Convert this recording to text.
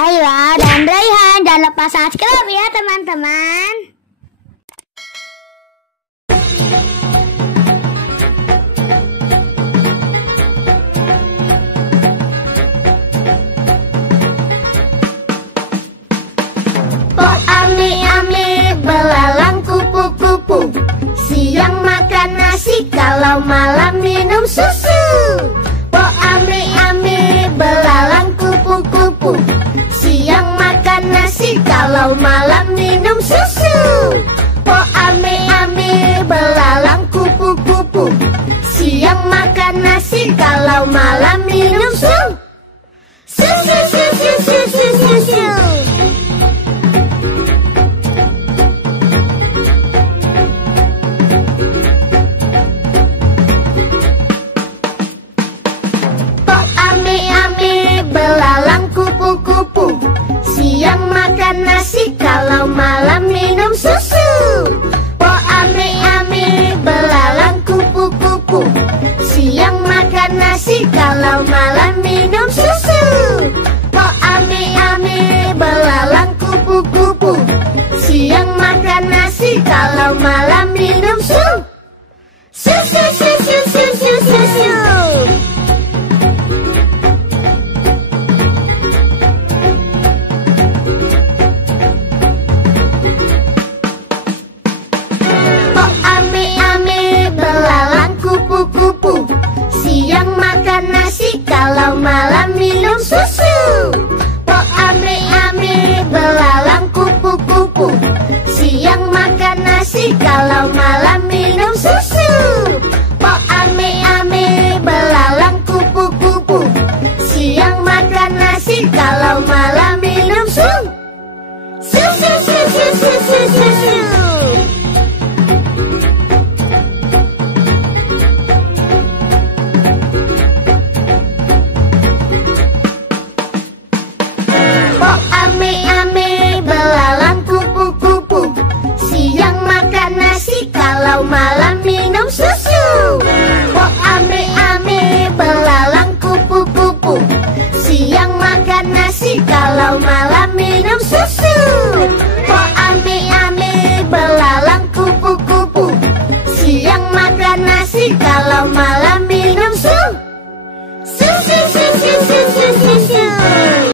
Ayla dan Raihan. Jangan lupa subscribe ya teman-teman. Po ami-ami belalang kupu-kupu, siang makan nasi, kalau malam minum susu. Po ami-ami belalang kupu-kupu, siang makan nasi, kalau malam minum susu. Po ami-ami belalang kupu-kupu, siang makan nasi, kalau malam minum susu. Susu, susu, susu, susu. Belalang kupu-kupu, siang makan nasi, kalau malam minum susu. Po ami-ami belalang kupu-kupu, siang makan nasi, kalau malam minum susu. Po ami-ami belalang kupu-kupu, siang makan nasi, kalau malam minum susu. Susu, susu, susu, susu. Kupu-kupu, siang makan nasi, kalau malam minum susu. Po ami-ami belalang kupu-kupu, siang makan nasi, kalau malam minum susu. Po ami-ami belalang kupu-kupu, siang makan nasi, kalau malam minum susu. Susu, susu, susu, susu. Ami-ami belalang kupu-kupu, siang makan nasi, kalau malam minum susu. Po ami-ami belalang